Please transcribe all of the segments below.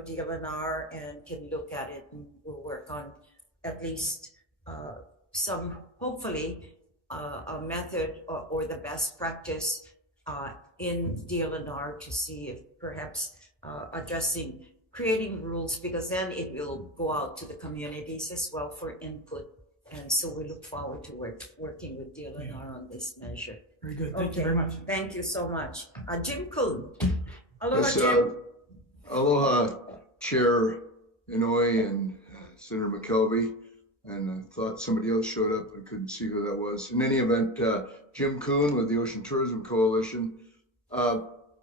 DLNR and can look at it, and we'll work on at least some, hopefully, a method or the best practice in DLNR to see if perhaps addressing, creating rules, because then it will go out to the communities as well for input. And so we look forward to working with DLNR on this measure. Very good. Thank you very much. Thank you so much. Jim Kuhn. Aloha, yes, Jim. Aloha, Chair Inouye and Senator McKelvey. And I thought somebody else showed up. I couldn't see who that was. In any event, Jim Kuhn with the Ocean Tourism Coalition.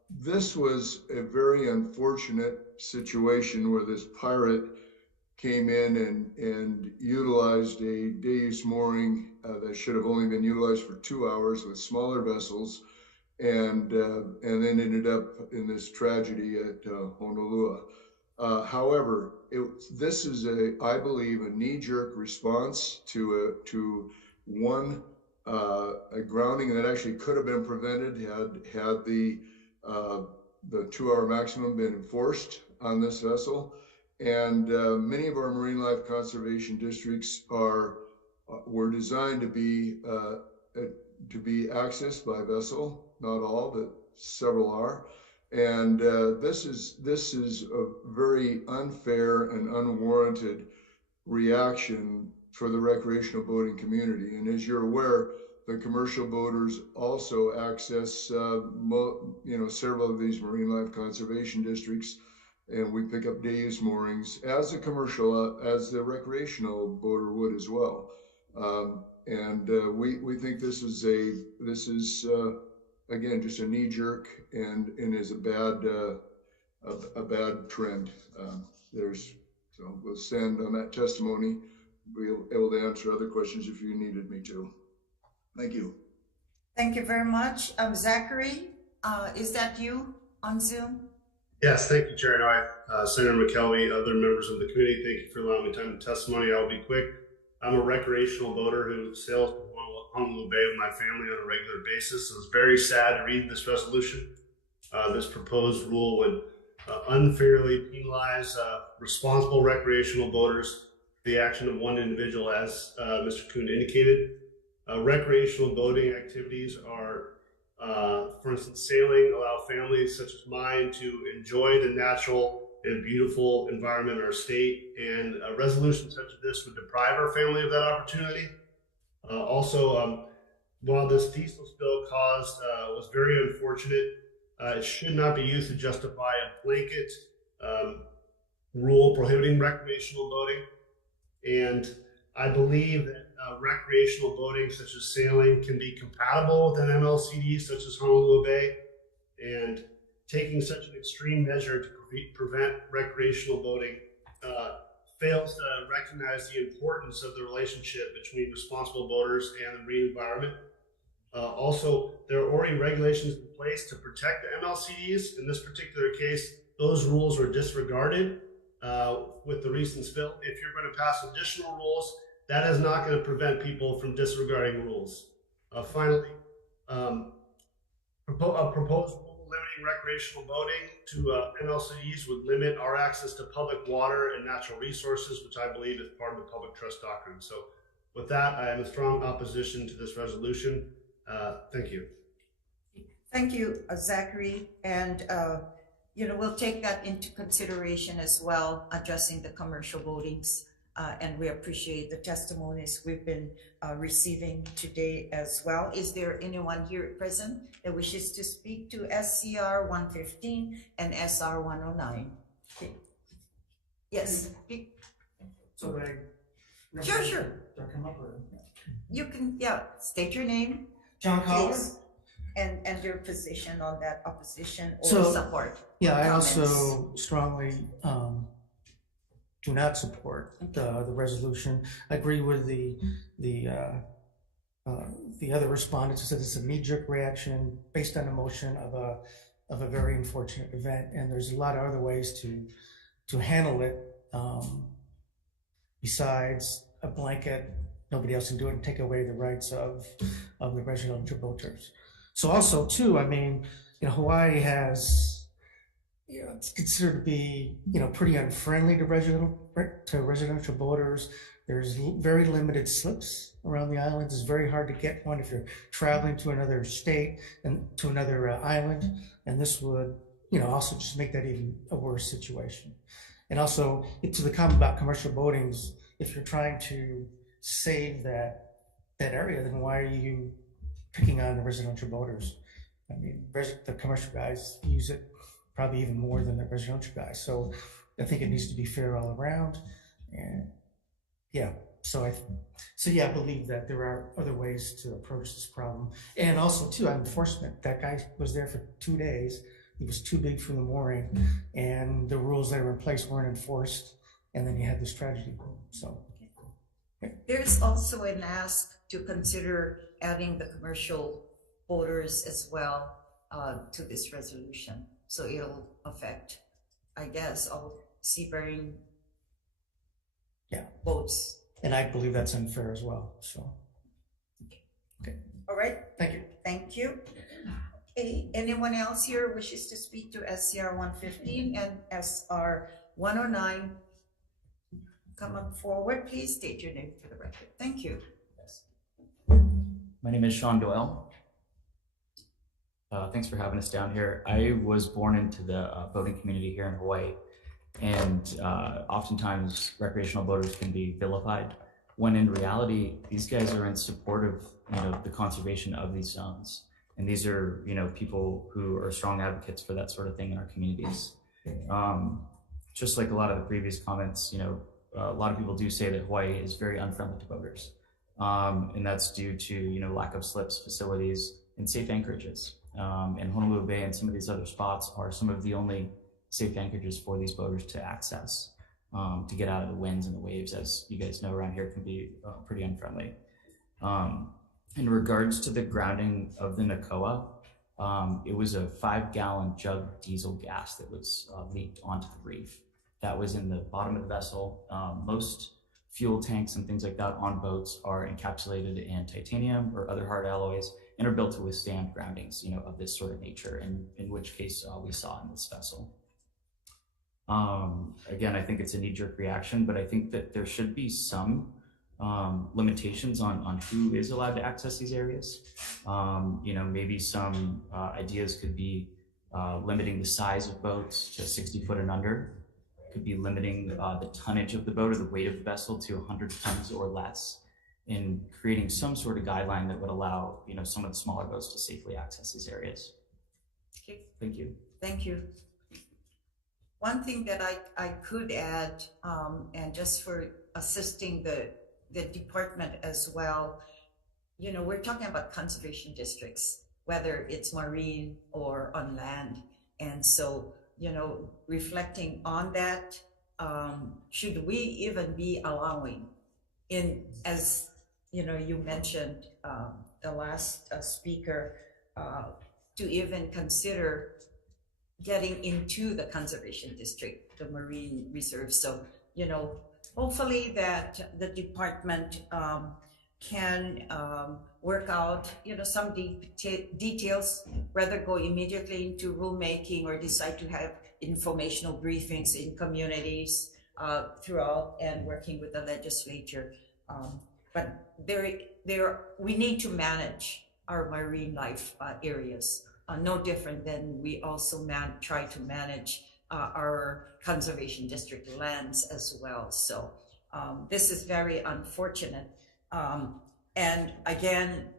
This was a very unfortunate situation where this pirate came in and utilized a day-use mooring that should have only been utilized for 2 hours with smaller vessels, and then ended up in this tragedy at Honolulu. However, this is I believe, a knee-jerk response to a grounding that actually could have been prevented had the 2 hour maximum been enforced on this vessel. And many of our marine life conservation districts were designed to be accessed by vessel. Not all, but several are. And this is a very unfair and unwarranted reaction for the recreational boating community. And as you're aware, the commercial boaters also access several of these marine life conservation districts, and we pick up day-use moorings as the recreational boater would as well. We think this is again just a knee-jerk and is a bad trend. So we'll stand on that testimony. We'll be able to answer other questions if you needed me to. Thank you. Thank you very much. Zachary, is that you on Zoom? Yes, thank you, Chair Inouye. Senator McKelvey, other members of the committee, thank you for allowing me time to testimony. I'll be quick. I'm a recreational boater who sails to Honolulu Bay with my family on a regular basis. It was very sad to read this resolution. This proposed rule would unfairly penalize responsible recreational boaters for the action of one individual, as Mr. Kuhn indicated. Recreational boating activities are, for instance, sailing allow families such as mine to enjoy the natural and beautiful environment in our state, and a resolution such as this would deprive our family of that opportunity. Also, while this diesel spill was very unfortunate, it should not be used to justify a blanket rule prohibiting recreational boating. And I believe that recreational boating, such as sailing, can be compatible with an MLCD such as Honolulu Bay, and taking such an extreme measure to prevent recreational boating fails to recognize the importance of the relationship between responsible boaters and the marine environment. Also, there are already regulations in place to protect the MLCDs. In this particular case, those rules were disregarded with the recent spill. If you're going to pass additional rules, that is not going to prevent people from disregarding rules. Finally, a proposed rule limiting recreational boating to MLCDs would limit our access to public water and natural resources, which I believe is part of the public trust doctrine. So with that, I am in strong opposition to this resolution. Thank you. Thank you, Zachary. And we'll take that into consideration as well, addressing the commercial boatings. And we appreciate the testimonies we've been receiving today as well. Is there anyone here present that wishes to speak to SCR 115 and SR 109? Okay. Yes. So Sure. do I come up with it? You can, state your name. John Collar. And your position on that, opposition or So, support. Yeah, I comments. also strongly do not support the resolution. I agree with the other respondents who said it's a knee-jerk reaction based on emotion of a very unfortunate event, and there's a lot of other ways to handle it besides a blanket. Nobody else can do it and take away the rights of the residential boaters. So also too, I mean, Hawaii has it's considered to be, pretty unfriendly to residential boaters. There's very limited slips around the islands. It's very hard to get one if you're traveling to another state and to another island. And this would, also just make that even a worse situation. And also, to the comment about commercial boatings, if you're trying to save that area, then why are you picking on the residential boaters? I mean, the commercial guys use it probably even more than the residential guys. So I think it needs to be fair all around. And yeah, so I believe that there are other ways to approach this problem. And also too, enforcement. That guy was there for 2 days. He was too big for the mooring, and the rules that were in place weren't enforced. And then you had this tragedy. So there's also an ask to consider adding the commercial boaters as well to this resolution. So it'll affect, I guess, all seafaring boats. And I believe that's unfair as well. So, okay. All right. Thank you. Thank you. Anyone else here wishes to speak to SCR 115 and SR 109? Come up forward, please. State your name for the record. Thank you. Yes. My name is Sean Doyle. Thanks for having us down here. I was born into the boating community here in Hawaii, and oftentimes recreational boaters can be vilified, when in reality, these guys are in support of the conservation of these zones. And these are, people who are strong advocates for that sort of thing in our communities. Just like a lot of the previous comments, a lot of people do say that Hawaii is very unfriendly to boaters. And that's due to, lack of slips, facilities, and safe anchorages. And Honolulu Bay and some of these other spots are some of the only safe anchorages for these boaters to access, to get out of the winds and the waves, as you guys know around here can be pretty unfriendly. In regards to the grounding of the Nakoa, it was a 5-gallon jug diesel gas that was leaked onto the reef. That was in the bottom of the vessel. Most fuel tanks and things like that on boats are encapsulated in titanium or other hard alloys and are built to withstand groundings, of this sort of nature, and in which case we saw in this vessel. Again, I think it's a knee-jerk reaction, but I think that there should be some limitations on who is allowed to access these areas. Maybe some ideas could be limiting the size of boats to 60 foot and under. Could be limiting the tonnage of the boat or the weight of the vessel to 100 tons or less, and creating some sort of guideline that would allow, some of the smaller boats to safely access these areas. Okay. Thank you. Thank you. One thing that I could add, and just for assisting the department as well, we're talking about conservation districts, whether it's marine or on land. And so, reflecting on that, should we even be allowing as you mentioned, the last speaker, to even consider getting into the conservation district, the marine reserve. So, hopefully that the department can work out, some details, whether go immediately into rulemaking or decide to have informational briefings in communities throughout and working with the legislature. But we need to manage our marine life areas, no different than we also try to manage our conservation district lands as well. So this is very unfortunate. And again,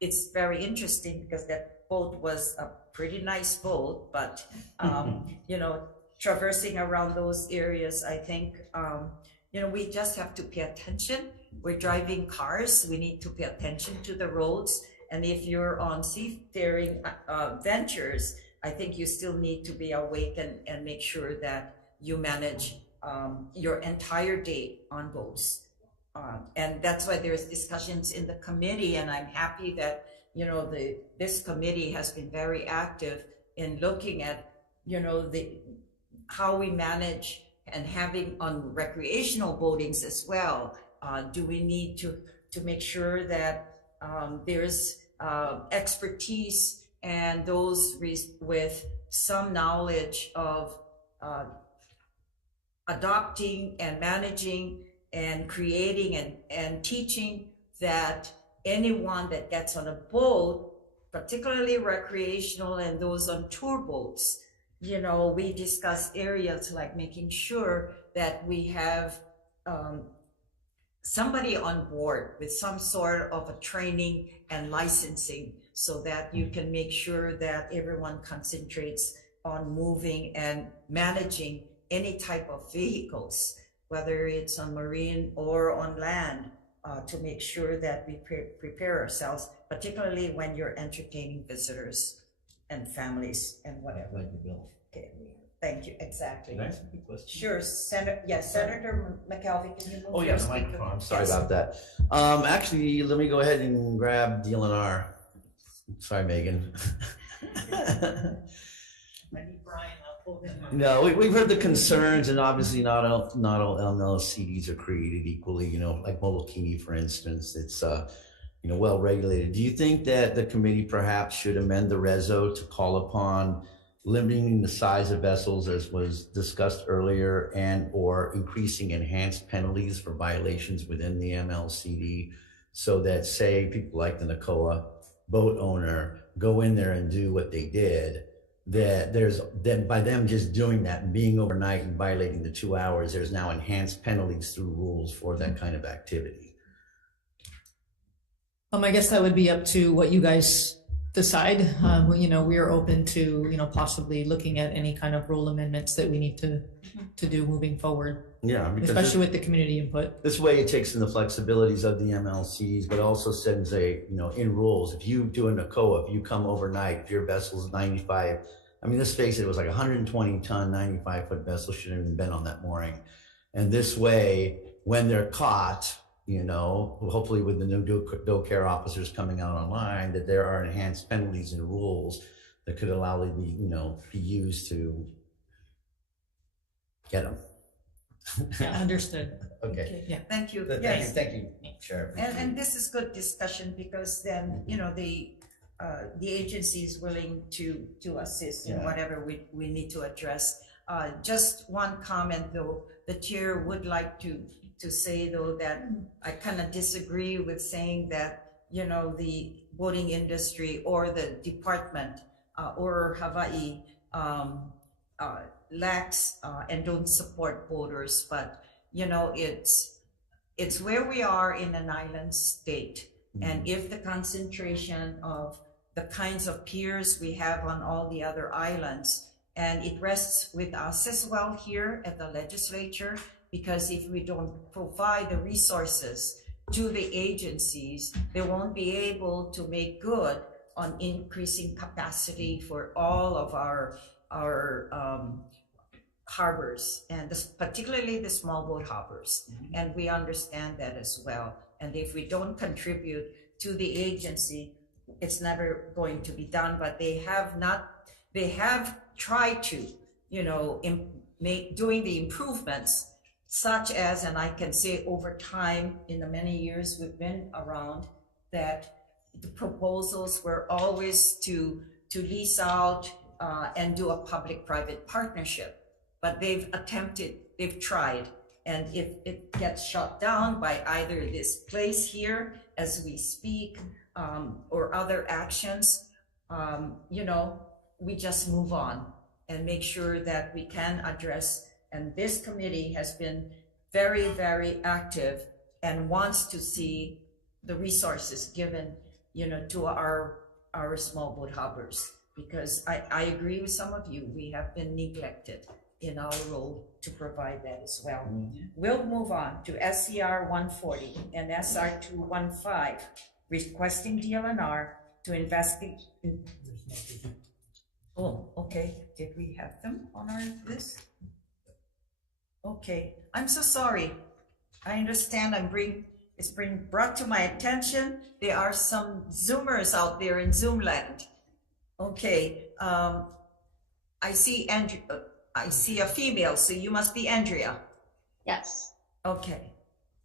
it's very interesting because that boat was a pretty nice boat, but traversing around those areas, I think, we just have to pay attention. We're driving cars, we need to pay attention to the roads. And if you're on seafaring ventures, I think you still need to be awake and make sure that you manage your entire day on boats. And that's why there's discussions in the committee, and I'm happy that, this committee has been very active in looking at, how we manage and having on recreational boatings as well. Do we need to make sure that there's expertise and those with some knowledge of adopting and managing and creating and teaching, that anyone that gets on a boat, particularly recreational and those on tour boats, you know, we discuss areas like making sure that we have somebody on board with some sort of a training and licensing, so that you can make sure that everyone concentrates on moving and managing any type of vehicles, whether it's on marine or on land, to make sure that we prepare ourselves, particularly when you're entertaining visitors and families and whatever. Okay, thank you, exactly. Can I ask a quick question? Sure, Senator McKelvey, can you move Oh, your yeah, the speaker? microphone. I'm sorry Yes. about that. Actually, let me go ahead and grab DLNR. Sorry, Megan. No, we've heard the concerns, and obviously not all MLCDs are created equally. You know, like Molokini, for instance, it's you know, well regulated. Do you think that the committee perhaps should amend the reso to call upon limiting the size of vessels, as was discussed earlier, and or increasing enhanced penalties for violations within the MLCD, so that, say, people like the NACOA boat owner go in there and do what they did, that by them just doing that and being overnight and violating the 2 hours, there's now enhanced penalties through rules for that kind of activity? I guess that would be up to what you guys decide. You know, we are open to, you know, possibly looking at any kind of rule amendments that we need to do moving forward, Yeah, because especially with the community input. this way it takes in the flexibilities of the MLCs, but also sends a, you know, in rules, if you do a NACOA, if you come overnight, if your vessel's 95, I mean, let's face it, it was like 120 ton, 95 foot vessel, shouldn't have even been on that mooring. And this way, when they're caught, you know, hopefully with the new doe care officers coming out online, that there are enhanced penalties and rules that could allow them to be, you know, be used to get them. Yeah, understood. Okay. Yeah. Thank you. Thank Yes. you, Sheriff. And this is good discussion, because then, you know, the agency is willing to assist in Yeah. whatever we need to address. Just one comment though, the chair would like to say though that I kind of disagree with saying that, you know, the boating industry or the department or Hawai'i lacks and don't support boaters, but you know, it's where we are in an island state. And if the concentration of the kinds of peers we have on all the other islands, and it rests with us as well here at the legislature, because if we don't provide the resources to the agencies, they won't be able to make good on increasing capacity for all of our harbors, and particularly the small boat harbors. And we understand that as well. And if we don't contribute to the agency, it's never going to be done. But they have tried to, you know, doing the improvements, such as, and I can say over time, in the many years we've been around, that the proposals were always to lease out and do a public-private partnership. But they've tried, and if it gets shut down by either this place here as we speak, or other actions, you know, we just move on and make sure that we can address. And this committee has been very, very active and wants to see the resources given, you know, to our small boat harbors, because I agree with some of you, we have been neglected in our role to provide that as well. We'll move on to SCR 140 and SR 215, requesting DLNR to investigate. Oh, okay. Did we have them on our list? Okay, I'm so sorry. I understand it's been brought to my attention. There are some Zoomers out there in Zoomland. Okay, I see I see a female, so you must be Andrea. Yes. Okay,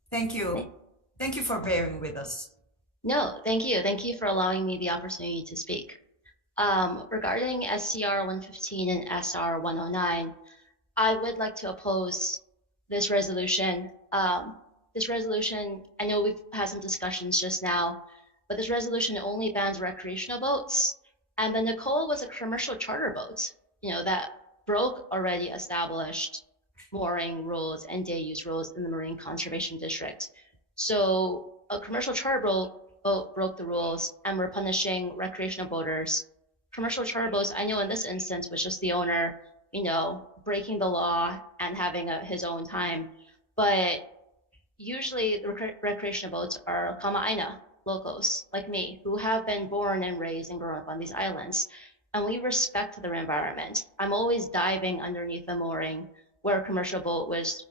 thank you. Thank you for bearing with us. No, thank you. Thank you for allowing me the opportunity to speak. Regarding SCR 115 and SR 109, I would like to oppose this resolution. This resolution, I know we've had some discussions just now, but this resolution only bans recreational boats. And the Nicole was a commercial charter boat, that broke already established mooring rules and day use rules in the Marine Conservation District. So a commercial charter boat broke the rules, and we're punishing recreational boaters. Commercial charter boats, I know in this instance, was just the owner, breaking the law and having his own time. But usually the recreational boats are kama'aina locals like me, who have been born and raised and grown up on these islands. And we respect their environment. I'm always diving underneath the mooring where a commercial boat was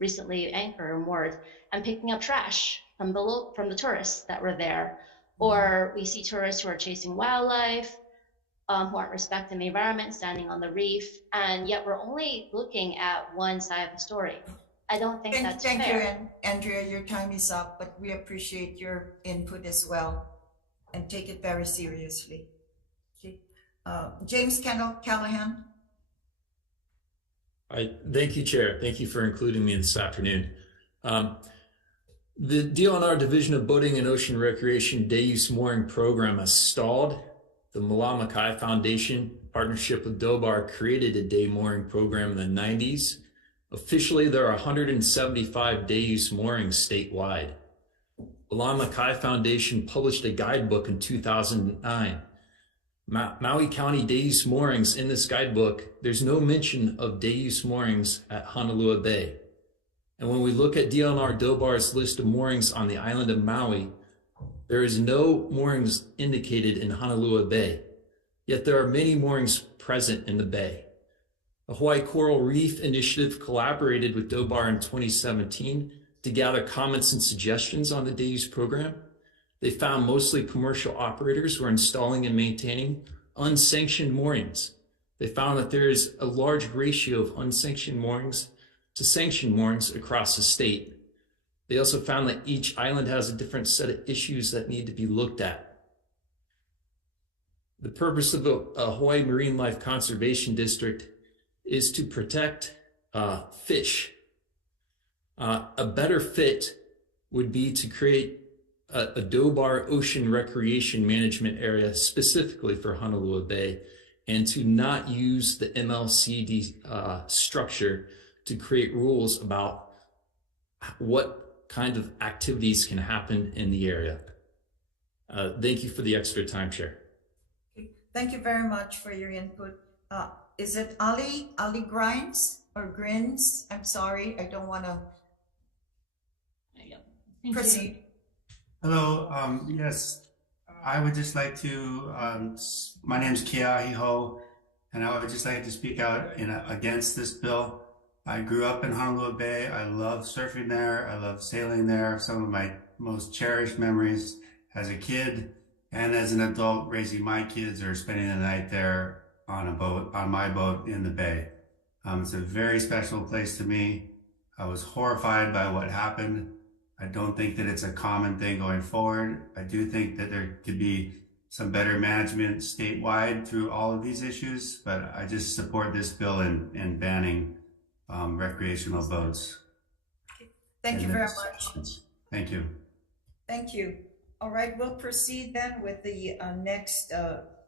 recently anchored or moored, and picking up trash from the tourists that were there. Or we see tourists who are chasing wildlife, who aren't respecting the environment, standing on the reef, and yet we're only looking at one side of the story. I don't think that's fair. Thank you, Andrea, your time is up, but we appreciate your input as well and take it very seriously. Okay. James Callahan. Thank you, Chair. Thank you for including me this afternoon. The DLNR Division of Boating and Ocean Recreation Day Use Mooring Program has stalled. The Malamakai Foundation, in partnership with DOBAR, created a day mooring program in the 90s. Officially, there are 175 day use moorings statewide. Malamakai Foundation published a guidebook in 2009. Maui County day use moorings in this guidebook, there's no mention of day use moorings at Honolulu Bay. And when we look at DLNR DOBAR's list of moorings on the island of Maui, there is no moorings indicated in Honolulu Bay, yet there are many moorings present in the bay. The Hawaii Coral Reef Initiative collaborated with DOBAR in 2017 to gather comments and suggestions on the day use program. They found mostly commercial operators who are installing and maintaining unsanctioned moorings. They found that there is a large ratio of unsanctioned moorings to sanctioned moorings across the state. They also found that each island has a different set of issues that need to be looked at. The purpose of the Hawaii Marine Life Conservation District is to protect fish. A better fit would be to create a DOBAR ocean recreation management area specifically for Honolulu Bay, and to not use the MLCD structure to create rules about what kind of activities can happen in the area. Thank you for the extra time, Chair. Thank you very much for your input. Is it Ali Grines or Grins? I'm sorry, I don't want to proceed. Hello, yes, I would just like to, my name is Keahi Ho, and I would just like to speak out against this bill. I grew up in Honolulu Bay. I love surfing there. I love sailing there. Some of my most cherished memories as a kid and as an adult raising my kids or spending the night there on a boat, on my boat in the bay. It's a very special place to me. I was horrified by what happened. I don't think that it's a common thing going forward. I do think that there could be some better management statewide through all of these issues, but I just support this bill in banning recreational boats. Thank you very much. Thank you. Thank you. All right, we'll proceed then with the next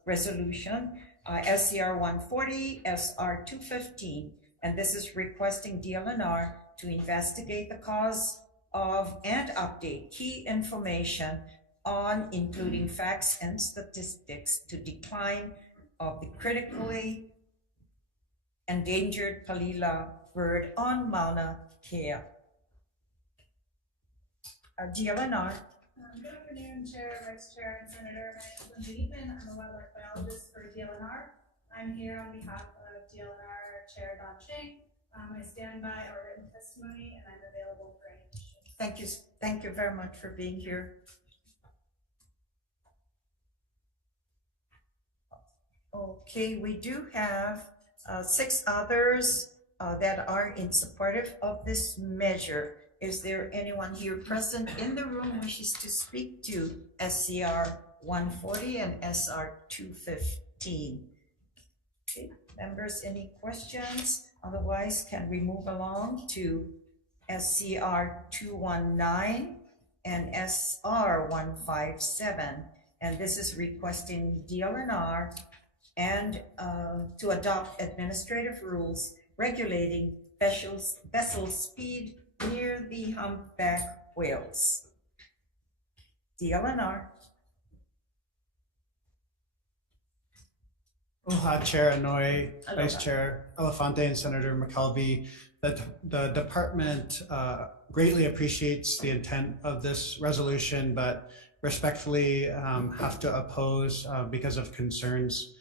resolution, SCR 140, SR 215, and this is requesting DLNR to investigate the cause of and update key information on including facts and statistics to decline of the critically endangered Kalila bird on Mauna Kea. DLNR. Good afternoon, Chair, Vice Chair, and Senator. My name is Linda Eatman. I'm a wildlife biologist for DLNR. I'm here on behalf of DLNR Chair Don Chang. I stand by our written testimony, and I'm available for any questions. Thank you very much for being here. Okay, we do have 6 others that are in supportive of this measure. Is there anyone here present in the room wishes to speak to SCR 140 and SR 215. Okay, members, any questions? Otherwise, can we move along to SCR 219 and SR 157? And this is requesting DLNR and to adopt administrative rules regulating vessel speed near the humpback whales. DLNR. Aloha, Chair Inouye, Aloha. Vice Chair Elefante, and Senator McKelvey. The department greatly appreciates the intent of this resolution, but respectfully have to oppose because of concerns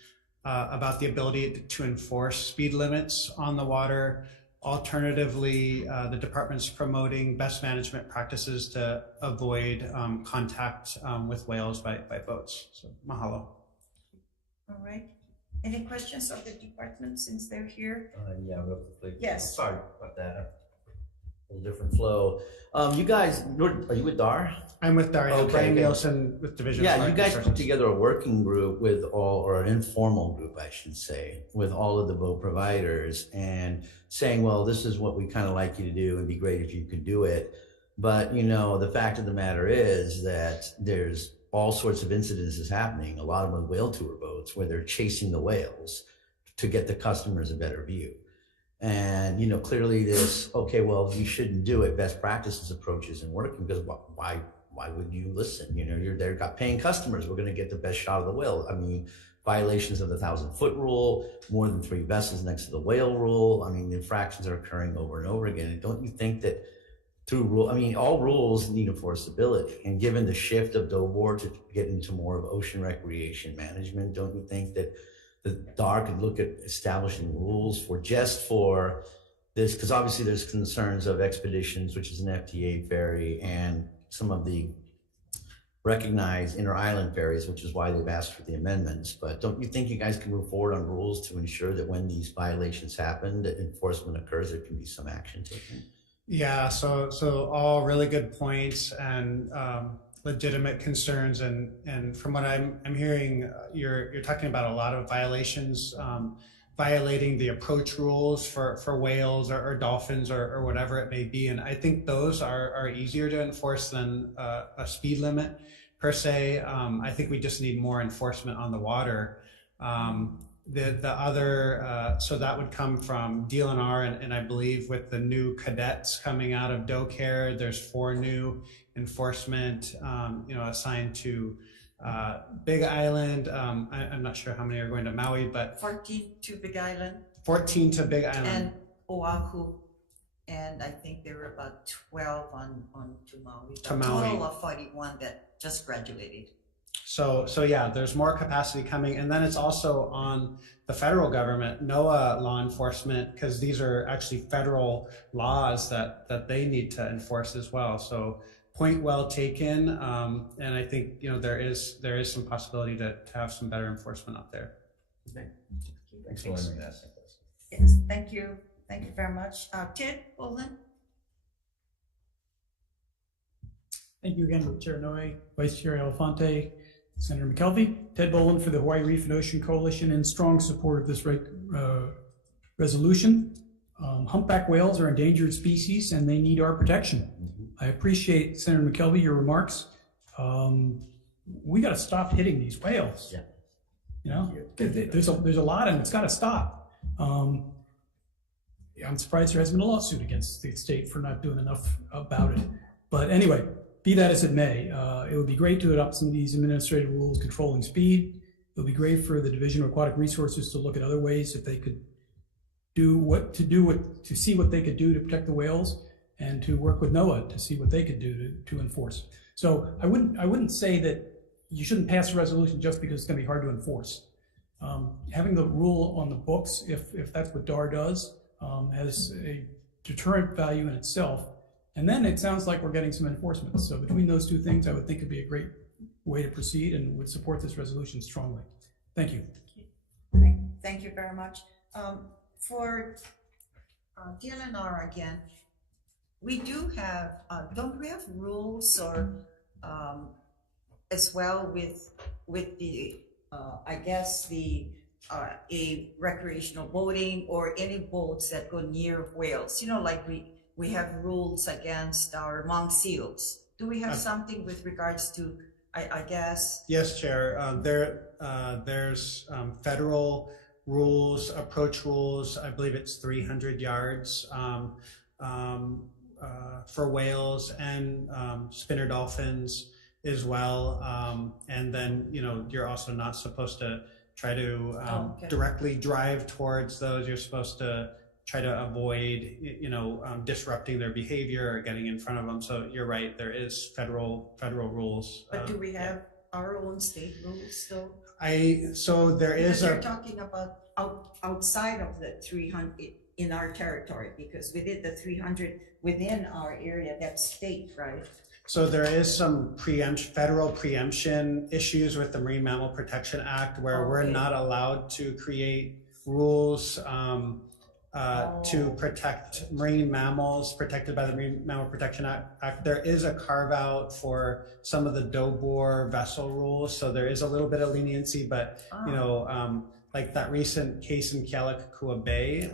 about the ability to enforce speed limits on the water. Alternatively, the department's promoting best management practices to avoid contact with whales by boats. So, mahalo. All right. Any questions of the department since they're here? Yeah, real quickly. Yes. Sorry about that. A little different flow. You guys, are you with DAR? I'm with Daria, Okay, Brian good. Nielsen with Division of Yeah, Fire you guys Resources. put together a working group with all, or an informal group, I should say, with all of the boat providers and saying, well, this is what we kind of like you to do and be great if you could do it. But, you know, the fact of the matter is that there's all sorts of incidences happening, a lot of them whale tour boats where they're chasing the whales to get the customers a better view. And, you know, clearly this, okay, well, you shouldn't do it. Best practices approach isn't working because why would you listen? You know, you're there, got paying customers. We're going to get the best shot of the whale. I mean, violations of the 1,000-foot rule, more than 3 vessels next to the whale rule. I mean, the infractions are occurring over and over again. And don't you think that through rule, I mean, all rules need enforceability. And given the shift of DOBOR to get into more of ocean recreation management, don't you think that the DAR could look at establishing rules for this? Because obviously there's concerns of expeditions, which is an FTA ferry, and some of the recognized inter-island ferries, which is why they've asked for the amendments. But don't you think you guys can move forward on rules to ensure that when these violations happen, that enforcement occurs, there can be some action taken? Yeah, so all really good points and legitimate concerns, and from what I'm hearing, you're talking about a lot of violations, violating the approach rules for whales or dolphins or whatever it may be, and I think those are easier to enforce than a speed limit per se. I think we just need more enforcement on the water. The other, so that would come from DLNR, and I believe with the new cadets coming out of DoCare, there's 4 new enforcement, assigned to Big Island. I'm not sure how many are going to Maui, but 14 to Big Island 14 to Big Island. and Oahu, and I think there were about 12 on to Maui. To A Maui. total of 41 that just graduated. So yeah, there's more capacity coming, and then it's also on the federal government, NOAA law enforcement, because these are actually federal laws that they need to enforce as well. So point well taken, and I think there is some possibility to have some better enforcement out there. Okay. Thanks for learning that. Yes, thank you very much. Ted Bolin. Thank you again, Chair Inouye, Vice Chair Elefante, Senator McKelvey. Ted Boland for the Hawaii Reef and Ocean Coalition, in strong support of this resolution. Humpback whales are endangered species and they need our protection. I appreciate, Senator McKelvey, your remarks. We got to stop hitting these whales. Yeah. You know, there's a lot, and it's got to stop. I'm surprised there hasn't been a lawsuit against the state for not doing enough about it. But anyway, be that as it may, it would be great to adopt some of these administrative rules controlling speed. It would be great for the Division of Aquatic Resources to look at other ways if they could to see what they could do to protect the whales, and to work with NOAA to see what they could do to enforce. So I wouldn't say that you shouldn't pass a resolution just because it's going to be hard to enforce. Having the rule on the books, if that's what DAR does, has a deterrent value in itself. And then it sounds like we're getting some enforcement. So between those two things, I would think it'd be a great way to proceed, and would support this resolution strongly. Thank you. Thank you very much. For DLNR again, we do have, don't we have rules or as well with the I guess the a recreational boating or any boats that go near whales. You know, like we have rules against our monk seals. Do we have something with regards to? I guess. Yes, Chair. There's federal rules, approach rules. I believe it's 300 yards for whales and spinner dolphins as well. And then, you know, you're also not supposed to try to directly drive towards those. You're supposed to try to avoid, you know, disrupting their behavior or getting in front of them. So you're right, there is federal rules. But do we have our own state rules though? So there is you're talking about outside of the 300 in our territory, because we did the 300 within our area, that's state, right? So there is some federal preemption issues with the Marine Mammal Protection Act where we're not allowed to create rules to protect marine mammals protected by the Marine Mammal Protection Act. There is a carve out for some of the doughbore vessel rules, so there is a little bit of leniency, but you know, like that recent case in Kealakekua Bay,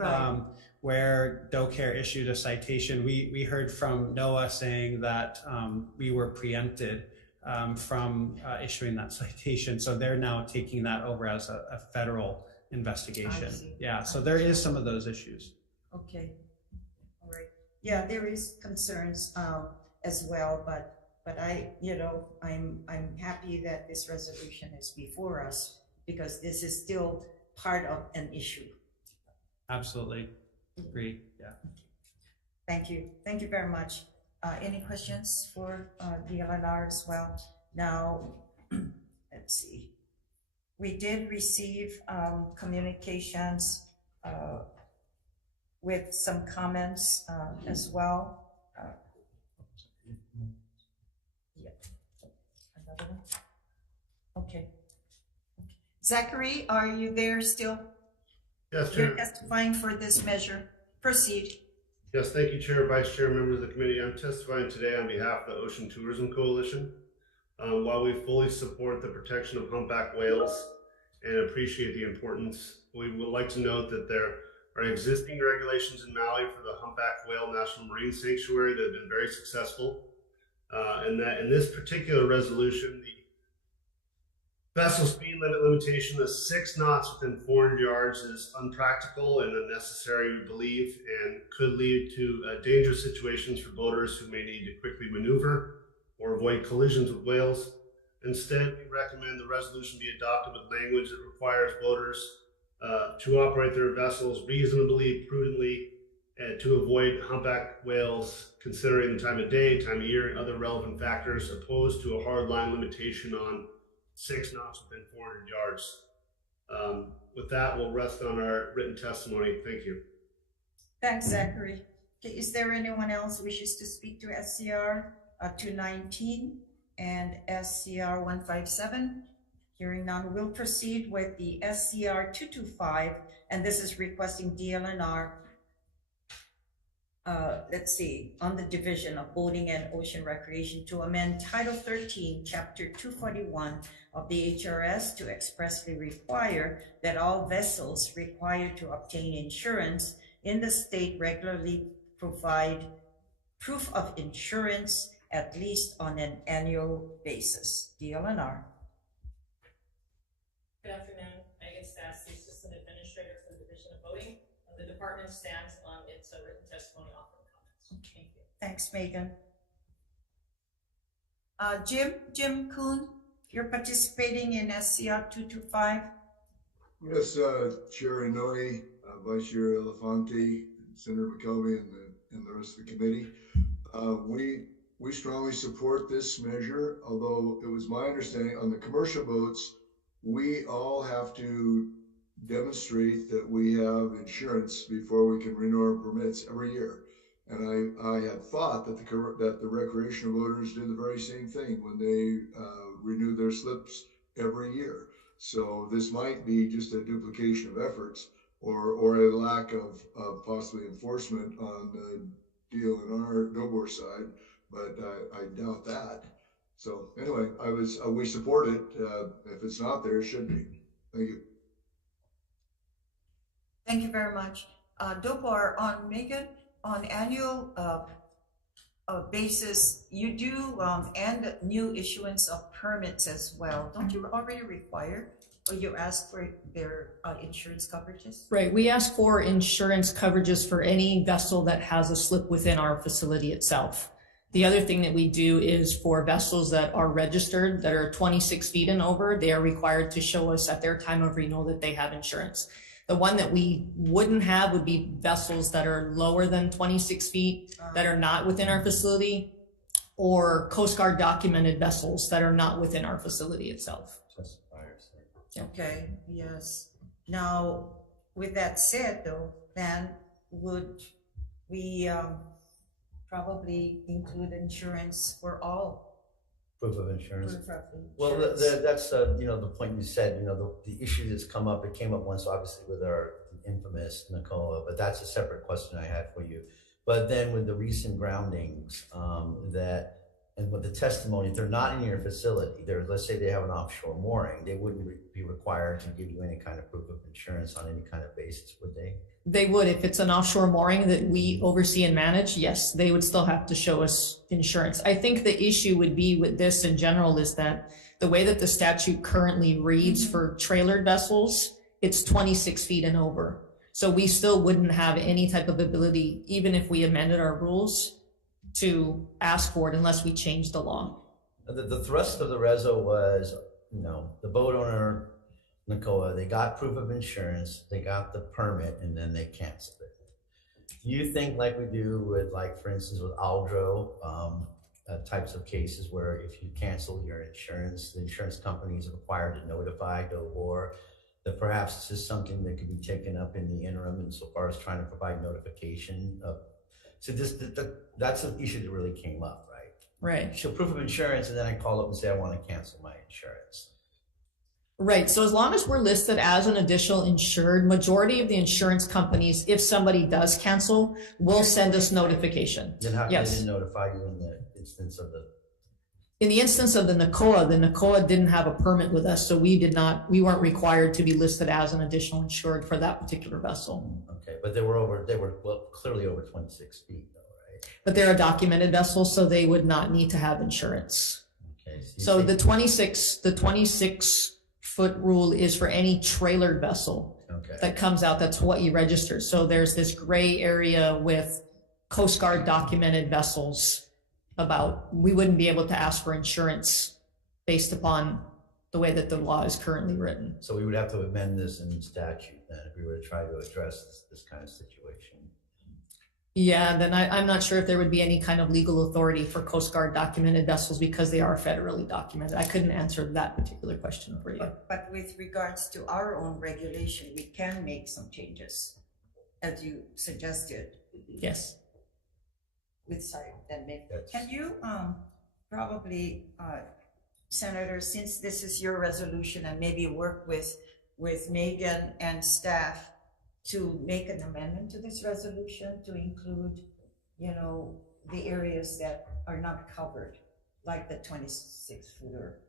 where DoCare issued a citation, we heard from NOAA saying that we were preempted from issuing that citation, so they're now taking that over as a federal investigation. Yeah, so there is some of those issues. Okay, all right. Yeah, there is concerns as well, but I, you know, I'm happy that this resolution is before us because this is still part of an issue. Absolutely, agree. Yeah. Thank you very much. Any questions for DLNR as well? Now, let's see. We did receive communications with some comments as well. Yeah. Another one? Okay. Zachary, are you there still? Yes, Chair. You're testifying for this measure. Proceed. Yes, thank you, Chair, Vice Chair, members of the committee. I'm testifying today on behalf of the Ocean Tourism Coalition. While we fully support the protection of humpback whales and appreciate the importance, we would like to note that there are existing regulations in Maui for the Humpback Whale National Marine Sanctuary that have been very successful. And that in this particular resolution, the vessel speed limit limitation of 6 knots within 400 yards is unpractical and unnecessary, we believe, and could lead to dangerous situations for boaters who may need to quickly maneuver or avoid collisions with whales. Instead, we recommend the resolution be adopted with language that requires boaters to operate their vessels reasonably, prudently, and to avoid humpback whales, considering the time of day, time of year, and other relevant factors, opposed to a hard line limitation on 6 knots within 400 yards. With that, we'll rest on our written testimony. Thank you. Thanks, Zachary. Okay, is there anyone else who wishes to speak to SCR 219 and SCR 157? Hearing none, we'll proceed with the SCR 225, and this is requesting DLNR, let's see, on the division of boating and ocean recreation to amend Title 13, Chapter 241 of the HRS to expressly require that all vessels required to obtain insurance in the state regularly provide proof of insurance at least on an annual basis. DLNR. Good afternoon. Megan Stass, the Assistant Administrator for the Division of Boating. The department stands on its written testimony offering comments. Thank you. Thanks, Megan. Jim Kuhn, you're participating in SCR 225. Yes, Chair Inouye, Vice Chair Elefante, Senator McKelvey, and the rest of the committee. We strongly support this measure, although it was my understanding on the commercial boats, we all have to demonstrate that we have insurance before we can renew our permits every year. And I had thought that the recreational boaters did the very same thing when they renew their slips every year. So this might be just a duplication of efforts or a lack of possibly enforcement on the DLNR doughbore side, but I doubt that. So anyway, we support it. If it's not there, it should be. Thank you. Thank you very much. Dopar, on Megan, on annual basis, you do and new issuance of permits as well. Don't you already require, or you ask for their insurance coverages? Right, we ask for insurance coverages for any vessel that has a slip within our facility itself. The other thing that we do is for vessels that are registered, that are 26 feet and over, they are required to show us at their time of renewal that they have insurance. The one that we wouldn't have would be vessels that are lower than 26 feet, that are not within our facility, or Coast Guard documented vessels that are not within our facility itself. Okay, yes. Now, with that said though, then would we probably include insurance for all? Proof of insurance. Proof of Well, insurance. that's the point you said. The issue that's come up. It came up once, obviously, with our infamous NACOA, but that's a separate question I had for you. But then with the recent groundings, and with the testimony, if they're not in your facility, let's say they have an offshore mooring, they wouldn't be required to give you any kind of proof of insurance on any kind of basis, would they? They would, if it's an offshore mooring that we oversee and manage, yes, they would still have to show us insurance. I think the issue would be with this in general is that the way that the statute currently reads for trailered vessels, it's 26 feet and over. So we still wouldn't have any type of ability, even if we amended our rules, to ask for it unless we change the law. The thrust of the reso was, the boat owner, NACOA, they got proof of insurance, they got the permit, and then they canceled it. Do you think, like we do with, like, for instance, with Aldro, types of cases where if you cancel your insurance, the insurance company is required to notify DOBOR, that perhaps this is something that could be taken up in the interim insofar as trying to provide notification of? So that's an issue that really came up, right? Right. Show proof of insurance, and then I call up and say I want to cancel my insurance. Right. So as long as we're listed as an additional insured, majority of the insurance companies, if somebody does cancel, will send us notification. Then how come Yes. they didn't notify you in the instance of the? In the instance of the NACOA didn't have a permit with us, so we weren't required to be listed as an additional insured for that particular vessel. Okay, but they were clearly over 26 feet though, right? But they're a documented vessel, so they would not need to have insurance. Okay. So the 26 foot rule is for any trailered vessel that comes out, that's Hawai'i registered. So there's this gray area with Coast Guard documented vessels about, we wouldn't be able to ask for insurance based upon the way that the law is currently written. So we would have to amend this in statute then if we were to try to address this kind of situation. Yeah, then I'm not sure if there would be any kind of legal authority for Coast Guard documented vessels because they are federally documented. I couldn't answer that particular question for you. But with regards to our own regulation, we can make some changes, as you suggested. Yes. Can you probably, Senator, since this is your resolution, and maybe work with Megan and staff to make an amendment to this resolution to include, the areas that are not covered, like the 26-footer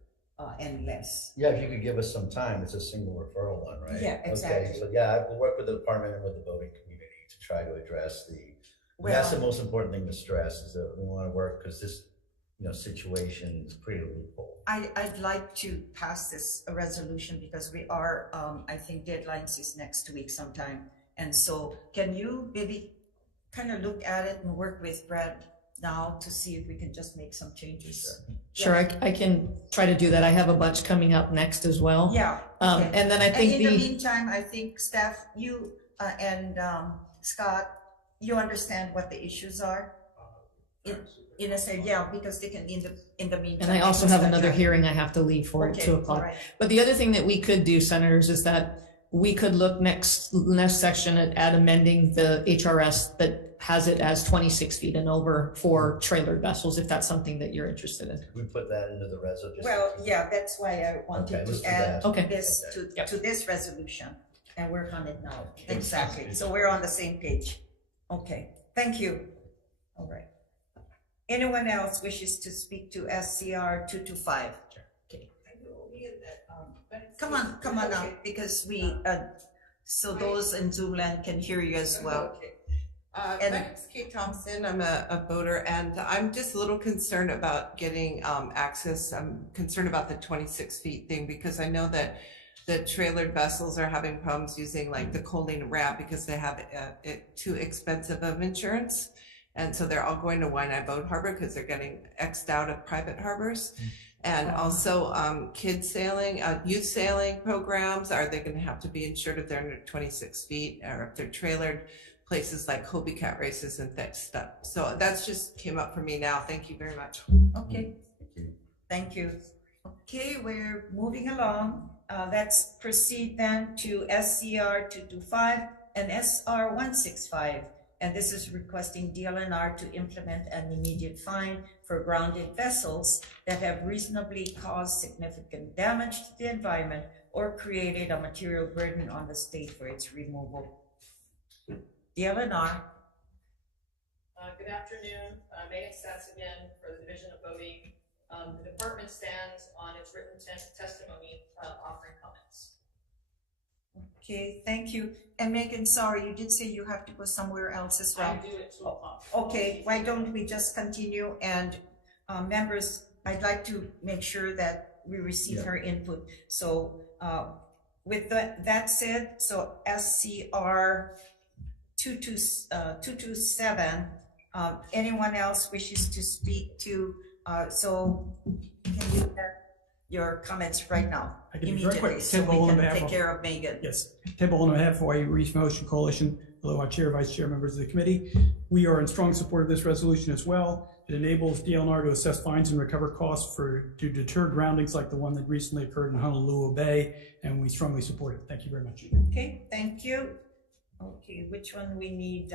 and less. Yeah, if you could give us some time, it's a single referral one, right? Yeah, exactly. Okay, so yeah, we'll work with the department and with the voting community to try to address that's the most important thing to stress, is that we want to work, because this situation is pretty loophole. I'd like to pass this a resolution because we are, I think deadlines is next week sometime. And so can you maybe kind of look at it and work with Brad now to see if we can just make some changes? Sure, I can try to do that. I have a bunch coming up next as well. Yeah. Okay. And then I think in the meantime, I think staff, you and Scott, you understand what the issues are? In a sense, yeah, because they can in the meantime. And I also have another hearing I have to leave for at 2 o'clock. Right. But the other thing that we could do, senators, is that we could look next section at amending the HRS that has it as 26 feet and over for trailer vessels, if that's something that you're interested in. We put that into the resolution. Well, yeah, that's why I wanted to add this Yep. to this resolution and work on it now. Exactly. So we're on the same page. Okay. Thank you. All right. Anyone else wishes to speak to SCR 225? Okay. Come on up, because we, so those in Zoom land can hear you as well. My name's Kate Thompson. I'm a voter, and I'm just a little concerned about getting access. I'm concerned about the 26 feet thing, because I know that the trailered vessels are having problems using like the Colleen ramp because they have it too expensive of insurance. And so they're all going to Waianae Boat Harbor because they're getting X'd out of private harbors. And also kids sailing, youth sailing programs, are they going to have to be insured if they're under 26 feet, or if they're trailered? Places like Hobie Cat races and that stuff. So that's just came up for me now. Thank you very much. Okay. Thank you. Okay, we're moving along. Let's proceed then to SCR 225 and SR 165. And this is requesting DLNR to implement an immediate fine for grounded vessels that have reasonably caused significant damage to the environment or created a material burden on the state for its removal. DLNR. Good afternoon. Megan Stats again for the Division of Boating. The department stands on its written testimony offering comments. Okay, thank you. And Megan, sorry, you did say you have to go somewhere else as well. I do at 2 o'clock. Okay, why don't we just continue? And members, I'd like to make sure that we receive her input. So with that said, so SCR 227, anyone else wishes to speak to, so can you have your comments right now, I can be very immediately, quick. so Tim we Boland can on behalf take of- care of Megan. Yes, Tim Boland on behalf of Hawai'i Reef Motion Coalition. Hello, our chair, vice chair, members of the committee. We are in strong support of this resolution as well. It enables DLNR to assess fines and recover costs to deter groundings like the one that recently occurred in Honolulu Bay, and we strongly support it. Thank you very much. Okay, thank you. Okay, which one we need?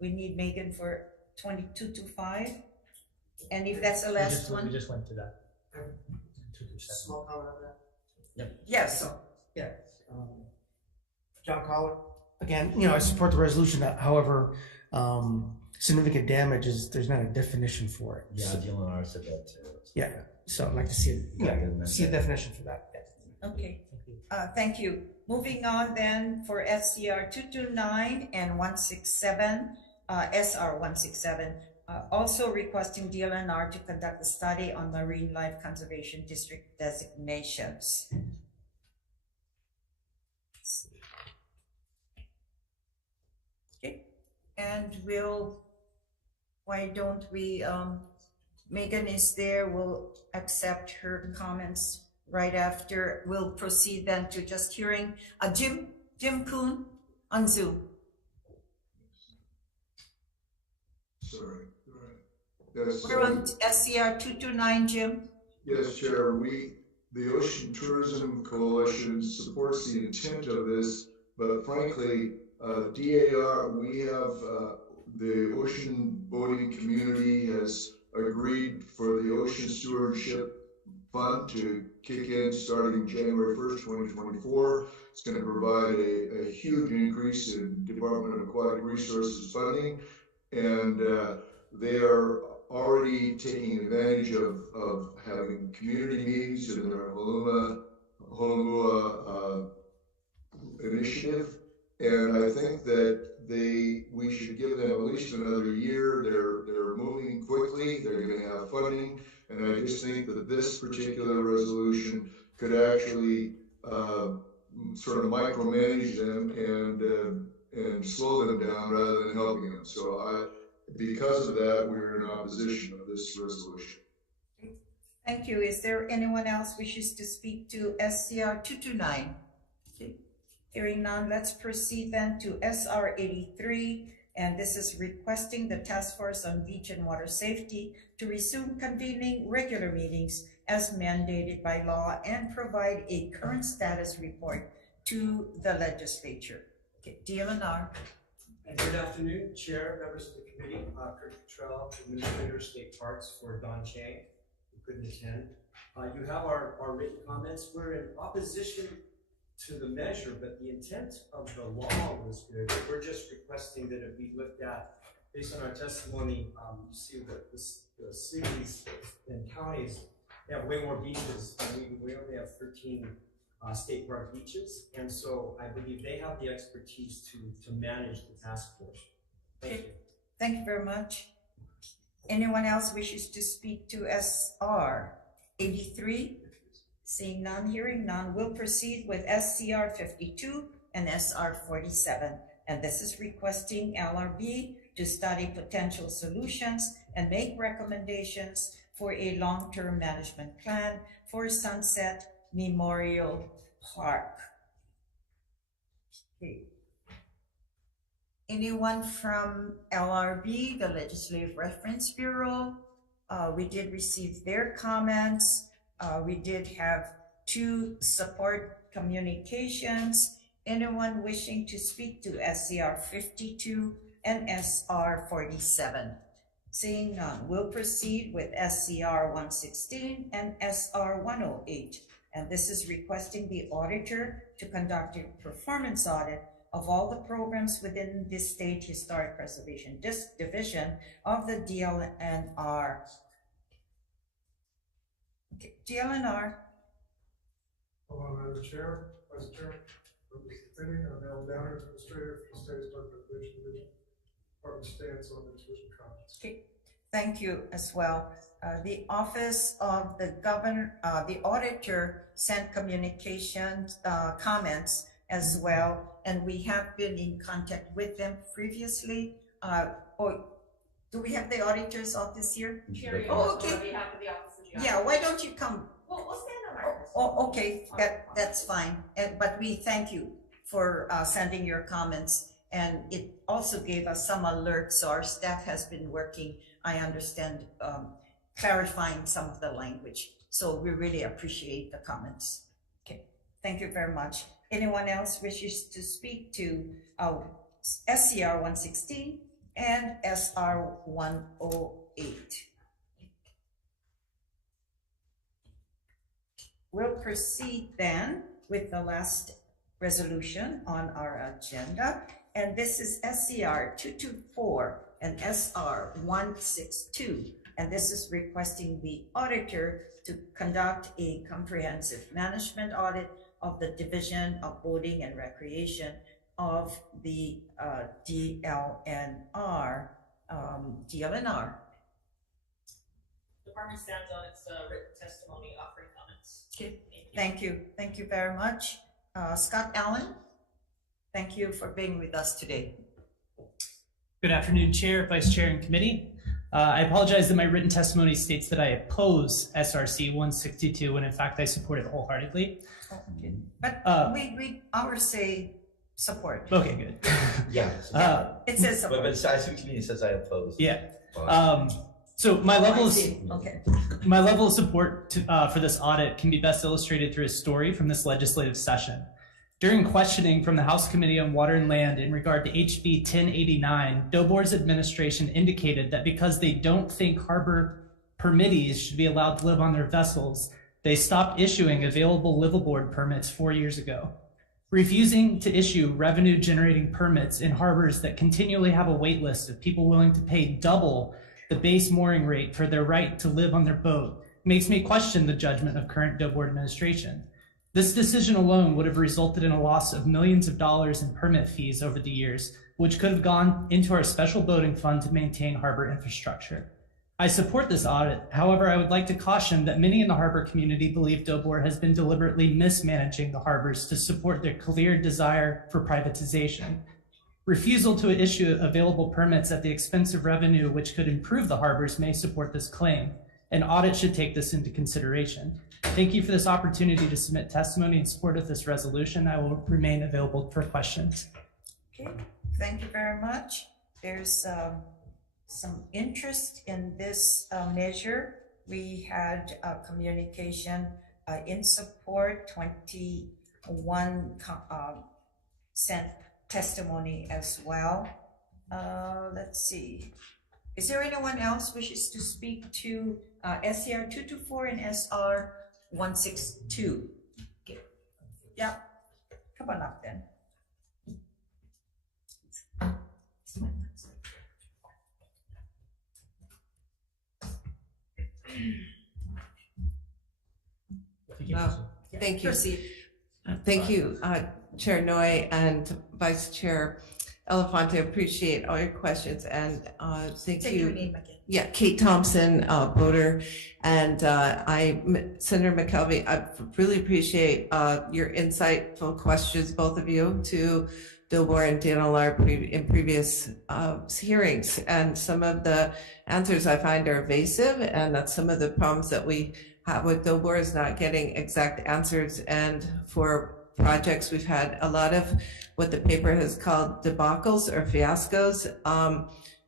We need Megan for 2225. And if that's the last one. We just went to that. Small comment on that? Yep. Yes. Yeah. John Collar. Again, you know, I support the resolution. However, significant damage is, there's not a definition for it. Yeah, DLNR said that too. Yeah, so I'd like to see a definition for that. Yeah. Okay, thank you. Moving on then for SCR 229 and 167, SR 167, also requesting DLNR to conduct a study on marine life conservation district designations. Okay, and why don't we, Megan is there, we'll accept her comments right after. We'll proceed then to just hearing Jim Kuhn on Zoom. Sorry. Yes. We're on SCR 229, Jim. Yes, Chair. The Ocean Tourism Coalition supports the intent of this, but frankly, DAR, we have the ocean boating community has agreed for the Ocean Stewardship Fund to kick in starting January 1st, 2024. It's going to provide a huge increase in Department of Aquatic Resources funding, and they are already taking advantage of having community meetings in their Holomua initiative. And I think that we should give them at least another year. They're moving quickly. They're going to have funding, and I just think that this particular resolution could actually sort of micromanage them and slow them down rather than helping them. So because of that, we're in opposition of this resolution. Thank you. Is there anyone else wishes to speak to SCR 229? Okay. Hearing none, let's proceed then to SR 83, and this is requesting the Task Force on Beach and Water Safety to resume convening regular meetings as mandated by law and provide a current status report to the legislature. Okay, DLNR. And good afternoon, Chair, members of the committee, Kurt Cottrell, Administrator, State Parks for Don Chang, who couldn't attend. You have our written comments. We're in opposition to the measure, but the intent of the law was good. We're just requesting that it be looked at based on our testimony, you see that the cities and counties, they have way more beaches, and we only have 13 state park beaches, and so I believe they have the expertise to manage the task force. Thank you. Thank you very much. Anyone else wishes to speak to SR 83? Seeing none, hearing none, we'll proceed with SCR 52 and SR 47. And this is requesting LRB to study potential solutions and make recommendations for a long-term management plan for Sunset Memorial Park. Okay. Anyone from LRB, the Legislative Reference Bureau? We did receive their comments. We did have 2 support communications. Anyone wishing to speak to SCR 52 and SR 47? Seeing none, we'll proceed with SCR 116 and SR 108. And this is requesting the auditor to conduct a performance audit of all the programs within the State Historic Preservation Division of the DLNR. Okay, DLNR. Hello, Madam Chair, Vice Chair, members of the committee. I'm Al Downer, Administrator for the State Historic Preservation Division. Department stands on the tuition comments. Okay, thank you as well. The Office of the Governor, the Auditor sent communications comments as well, and we have been in contact with them previously. Or do we have the Auditor's Office here? Oh, okay. On behalf of the Office of the Auditor. Why don't you come? We'll stand on our office. Oh, okay, that's fine. But we thank you for sending your comments, and it also gave us some alerts. So our staff has been working, I understand, clarifying some of the language. So we really appreciate the comments. Okay, thank you very much. Anyone else wishes to speak to SCR 116 and SR 108? We'll proceed then with the last resolution on our agenda, and this is SCR 224 and SR 162, and this is requesting the auditor to conduct a comprehensive management audit of the Division of Boating and Recreation of the DLNR. Department stands on its written testimony offering comments. Okay, thank you. Thank you very much. Scott Allen, thank you for being with us today. Good afternoon, Chair, Vice Chair, and Committee. I apologize that my written testimony states that I oppose SRC 162 when in fact I support it wholeheartedly. Okay. But ours say support. Okay, good. Yeah. It says support. But specifically it says I oppose. Yeah. So my level of support for this audit can be best illustrated through a story from this legislative session. During questioning from the House Committee on Water and Land in regard to HB 1089, DOBOR's administration indicated that because they don't think harbor permittees should be allowed to live on their vessels, they stopped issuing available liveaboard permits 4 years ago. Refusing to issue revenue-generating permits in harbors that continually have a wait list of people willing to pay double the base mooring rate for their right to live on their boat makes me question the judgment of current DOBOR administration. This decision alone would have resulted in a loss of millions of dollars in permit fees over the years, which could have gone into our special boating fund to maintain harbor infrastructure. I support this audit. However, I would like to caution that many in the harbor community believe DOBOR has been deliberately mismanaging the harbors to support their clear desire for privatization. Refusal to issue available permits at the expense of revenue which could improve the harbors may support this claim. An audit should take this into consideration. Thank you for this opportunity to submit testimony in support of this resolution. I will remain available for questions. Okay, thank you very much. There's some interest in this measure. We had a communication in support, 21 sent testimony as well. Let's see. Is there anyone else wishes to speak to SCR 224 and SR 162? Okay. Yeah, come on up then. thank you. Proceed. Thank you, Chair Noy and Vice Chair Elefante. Appreciate all your questions, and thank Say you. your name again. Yeah, Kate Thompson, voter, and Senator McKelvey, I really appreciate your insightful questions, both of you, to Dilbor and DNLR in previous hearings. And some of the answers I find are evasive, and that's some of the problems that we have with Dilbor is not getting exact answers. And for projects, we've had a lot of what the paper has called debacles or fiascos.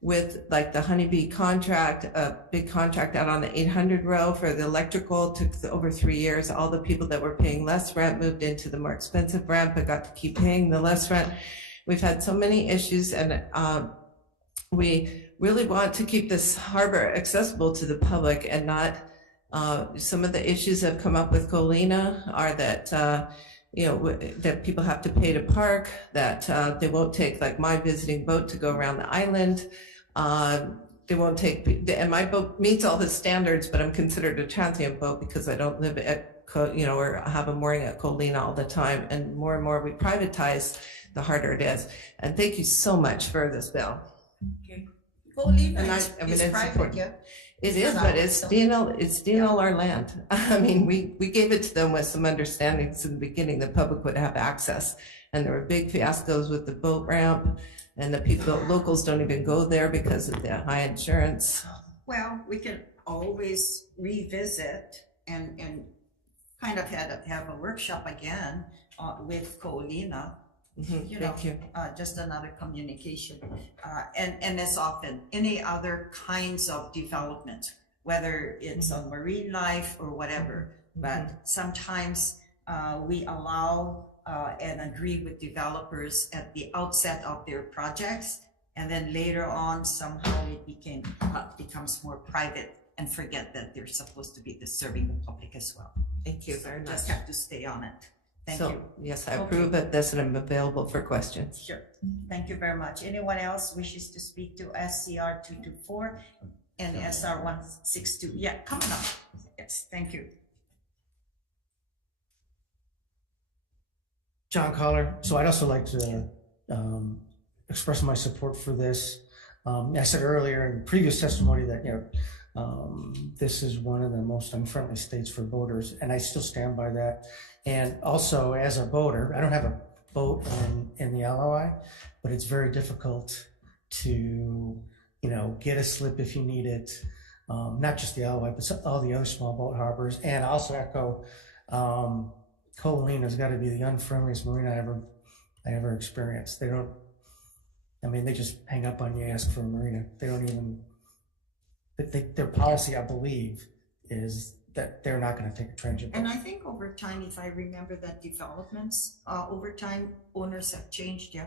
With like the Honeybee contract, a big contract out on the 800 row for the electrical, took over 3 years. All the people that were paying less rent moved into the more expensive rent, but got to keep paying the less rent. We've had so many issues, and we really want to keep this harbor accessible to the public and not, some of the issues that have come up with Colina are that, that people have to pay to park, that they won't take like my visiting boat to go around the island. They won't take, and my boat meets all the standards, but I'm considered a transient boat because I don't live at, or have a mooring at Colina all the time. And more we privatize, the harder it is. And thank you so much for this bill. Okay. Colina it's is private, important. yeah. It is, but it's DNLR land. I mean, we gave it to them with some understandings in the beginning the public would have access. And there were big fiascos with the boat ramp, and the people, locals don't even go there because of the high insurance. Well, we can always revisit and kind of have a workshop again with Colina. Thank you. Just another communication. And as often, any other kinds of development, whether it's on marine life or whatever, but sometimes we allow and agree with developers at the outset of their projects, and then later on somehow it becomes more private and forget that they're supposed to be serving the public as well. Thank you very much. Just have to stay on it. Thank you. Yes, I approve of this, and I'm available for questions. Sure. Thank you very much. Anyone else wishes to speak to SCR 224 and SR 162? Yeah, come on up. Yes, thank you. John Collar. So I'd also like to express my support for this. I said earlier in previous testimony that this is one of the most unfriendly states for boaters, and I still stand by that. And also, as a boater, I don't have a boat in the LOI, but it's very difficult to get a slip if you need it. Not just the LOI, but all the other small boat harbors. And I also echo. Colina's got to be the unfriendliest marina I ever experienced. They don't, they just hang up on you, ask for a marina. They don't even, their policy, I believe, is that they're not going to take a transient boat. And I think over time, if I remember that developments, over time, owners have changed, yeah?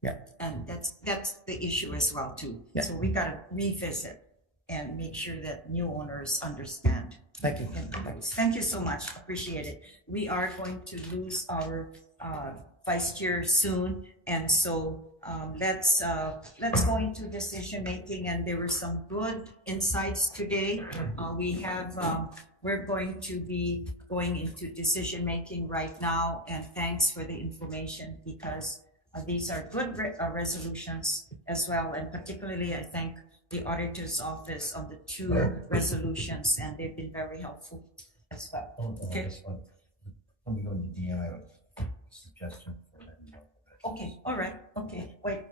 Yeah. And that's the issue as well, too. Yeah. So we got to revisit and make sure that new owners understand. Thank you. Thank you so much. Appreciate it. We are going to lose our vice chair soon, and so let's go into decision making. And there were some good insights today. We're going to be going into decision making right now. And thanks for the information, because these are good resolutions as well. And particularly, I thank the auditor's office on the 2 resolutions, and they've been very helpful as well. Okay. Let me go into DM. I have a suggestion for that. Okay. All right. Okay. Wait.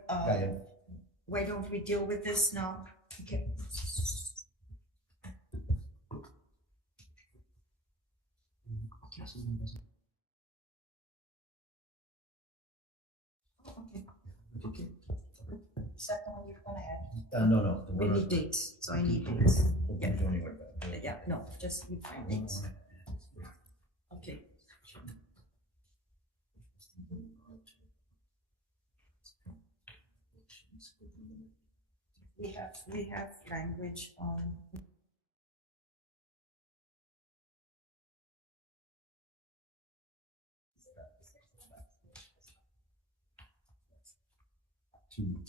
Why don't we deal with this now? Okay. Okay. Second one you're gonna add? No. We need dates, so I need dates. Yeah. Yeah, no, just you find dates. Okay. We have language on.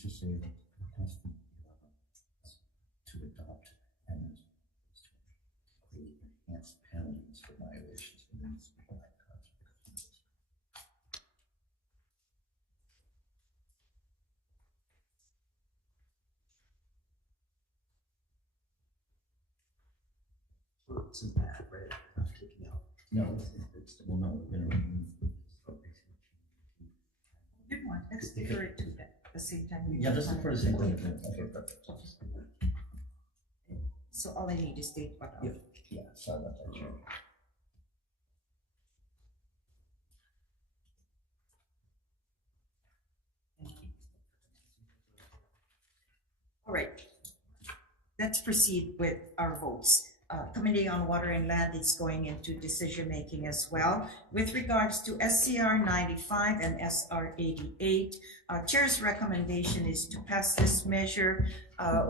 To say that it has to adopt and enhanced penalties for violations. It's in that, right? Not taking out. No, it's well, no, we're gonna remove. Good one. Let's defer it to the same time. Yeah, this is for the same thing. Okay, perfect. So all I need is date what? Yeah, sorry about that, Chair. All right. Let's proceed with our votes. Committee on Water and Land is going into decision-making as well. With regards to SCR 95 and SR 88, Chair's recommendation is to pass this measure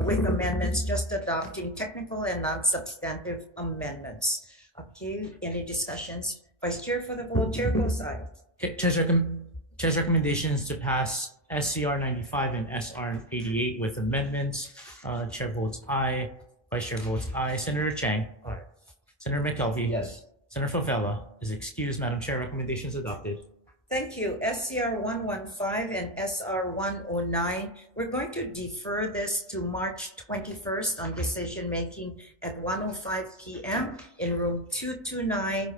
with amendments, just adopting technical and non-substantive amendments. Okay, any discussions? Vice Chair for the vote, Chair goes aye. Okay, Chair's recommendation is to pass SCR 95 and SR 88 with amendments. Chair votes aye. Vice Chair votes aye. Senator Chang. Aye. Senator McKelvey. Yes. Senator Favela is excused. Madam Chair, recommendation is adopted. Thank you. SCR 115 and SR 109. We're going to defer this to March 21st on decision making at 1:05 p.m. in room 229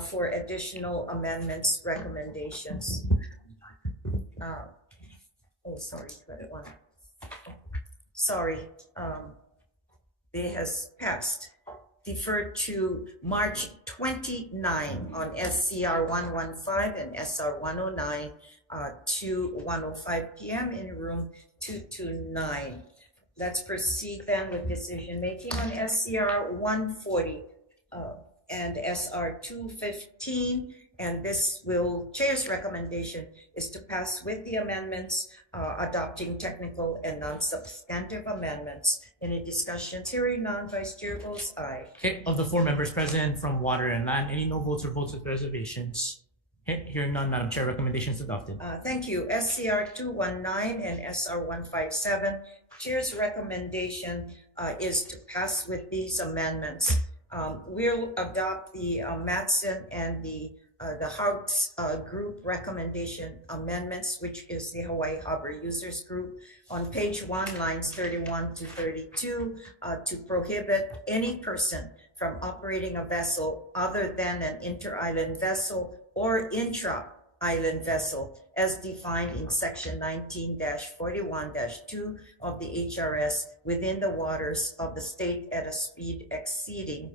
for additional amendments recommendations. Sorry, credit one. Sorry, it has passed. Deferred to March 29 on SCR 115 and SR 109 to 1:05 p.m. in room 229. Let's proceed then with decision making on SCR 140 and SR 215. And this will, Chair's recommendation is to pass with the amendments, adopting technical and non-substantive amendments. Any discussions? Hearing none, Vice Chair votes aye. Okay, of the 4 members present from Water and Land, any no votes or votes with reservations? Hearing none, Madam Chair, recommendation is adopted. Thank you. SCR 219 and SR 157. Chair's recommendation is to pass with these amendments. We'll adopt the Matson and the House Group recommendation amendments, which is the Hawaii Harbor Users Group, on page 1, lines 31 to 32, to prohibit any person from operating a vessel other than an inter-island vessel or intra-island vessel as defined in section 19-41-2 of the HRS within the waters of the state at a speed exceeding.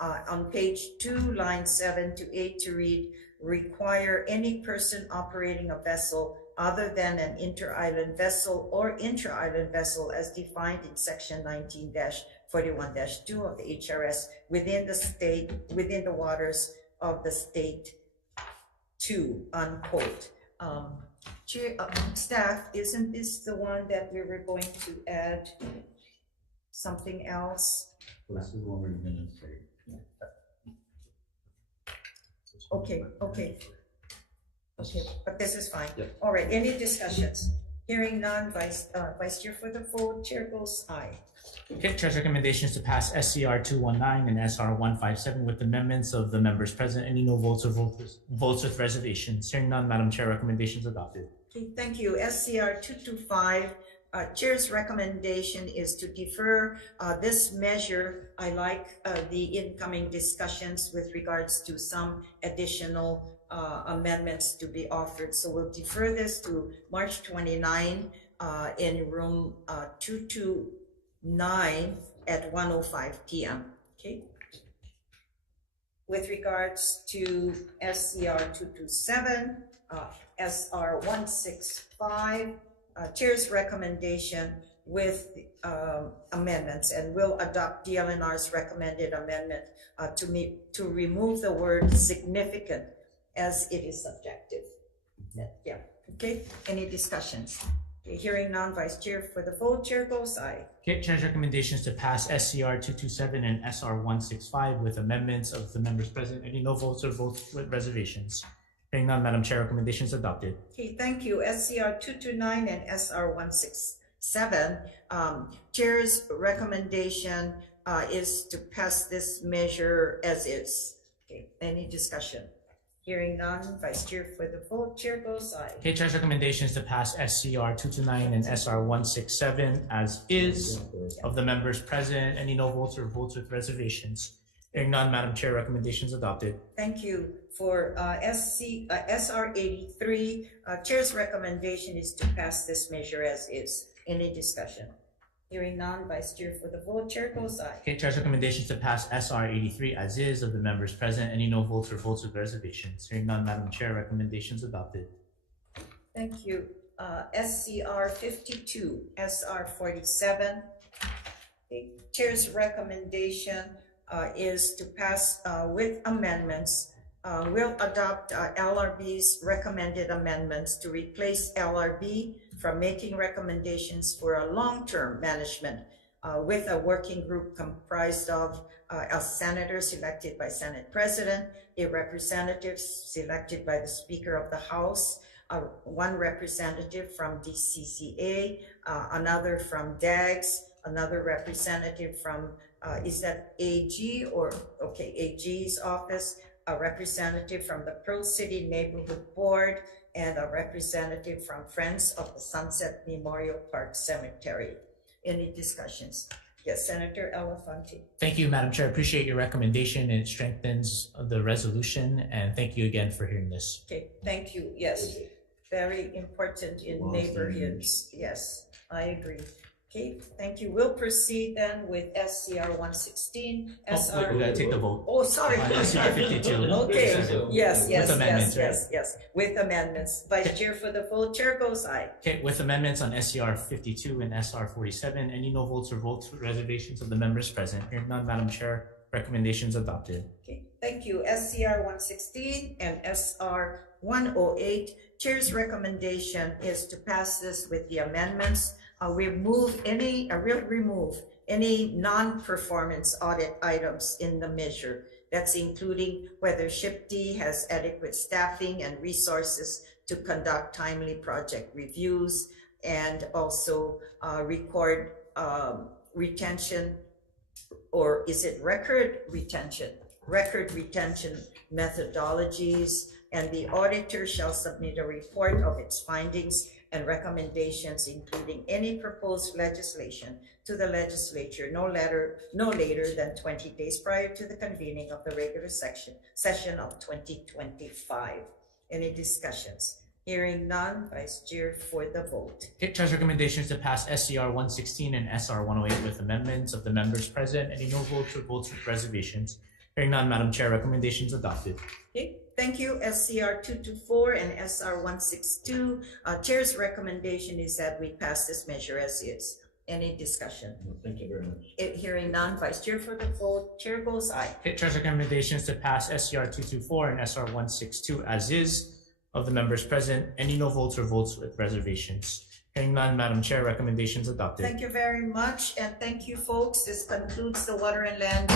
On page 2, lines 7 to 8 to read, require any person operating a vessel other than an inter-island vessel or intra-island vessel as defined in section 19-41-2 of the HRS within the state, within the waters of the state to, unquote. Chair, staff, isn't this the one that we were going to add something else? This is what we're gonna say. Okay, but this is fine. Yeah. All right, any discussions? Hearing none, Vice Chair for the vote, Chair goes aye. Okay, Chair's recommendation is to pass SCR 219 and SR 157 with amendments of the members present. Any no votes or votes with reservations? Hearing none, Madam Chair, recommendation is adopted. Okay, thank you. SCR 225. Chair's recommendation is to defer this measure. I like the incoming discussions with regards to some additional amendments to be offered. So we'll defer this to March 29 in room 229 at 1:05 p.m. Okay. With regards to SCR 227, SR 165, Chair's recommendation with amendments, and will adopt DLNR's recommended amendment to remove the word significant as it is subjective. Yeah, okay, any discussions? Okay, hearing none, Vice Chair for the vote, Chair goes aye. Okay, Chair's recommendation is to pass SCR 227 and SR 165 with amendments of the members present. Any no votes or votes with reservations? Hearing none, Madam Chair, recommendation is adopted. Okay, thank you. SCR 229 and SR 167. Chair's recommendation is to pass this measure as is. Okay, any discussion? Hearing none, Vice Chair for the vote, Chair goes aye. Okay, Chair's recommendation is to pass SCR 229 and SR 167 as is. Of the members present, any no votes or votes with reservations? Hearing none, Madam Chair, recommendations adopted. Thank you. For SR 83, Chair's recommendation is to pass this measure as is. Any discussion? Hearing none, Vice Chair for the vote, Chair goes aye. Okay, Chair's recommendation is to pass SR 83 as is. Of the members present, any no votes or votes with reservations? Hearing none, Madam Chair, recommendations adopted. Thank you. SCR 52, SR 47. Okay. Chair's recommendation is to pass with amendments. We'll adopt LRB's recommended amendments to replace LRB from making recommendations for a long-term management with a working group comprised of a senator selected by Senate President, a representative selected by the Speaker of the House, one representative from DCCA, another from DAGS, another representative from, is that AG or, okay, AG's office, a representative from the Pearl City Neighborhood Board, and a representative from Friends of the Sunset Memorial Park Cemetery. Any discussions? Yes, Senator Elefante. Thank you, Madam Chair. Appreciate your recommendation. It strengthens the resolution, and thank you again for hearing this. Okay, thank you. Yes, very important in neighborhoods. Yes, I agree. Okay, thank you. We'll proceed then with SCR 116. SR. We gotta take the vote. Oh, sorry. SCR 52. Okay. Yes. With amendments, right? Yes. With amendments. Vice Chair for the vote. Chair goes aye. Okay, with amendments on SCR 52 and SR 47, any no votes or votes with reservations of the members present? Hearing none, Madam Chair, recommendations adopted. Okay, thank you. SCR 116 and SR 108. Chair's recommendation is to pass this with the amendments. We'll remove any non-performance audit items in the measure. That's including whether SHIP-D has adequate staffing and resources to conduct timely project reviews, and also record retention, or is it record retention methodologies, and the auditor shall submit a report of its findings and recommendations, including any proposed legislation, to the legislature no later than 20 days prior to the convening of the regular session of 2025. Any discussions? Hearing none, Vice Chair for the vote. Okay, Chair's recommendation is to pass SCR 116 and SR 108 with amendments of the members present. Any no votes or votes with reservations? Hearing none, Madam Chair, recommendations adopted. Okay, thank you. SCR 224 and SR 162. Chair's recommendation is that we pass this measure as is. Any discussion? No, thank you very much. Hearing none, Vice Chair for the vote. Chair goes aye. Okay, Chair's recommendation is to pass SCR 224 and SR 162 as is. Of the members present, any no votes or votes with reservations? Hearing none, Madam Chair, recommendations adopted. Thank you very much, and thank you, folks. This concludes the Water and Land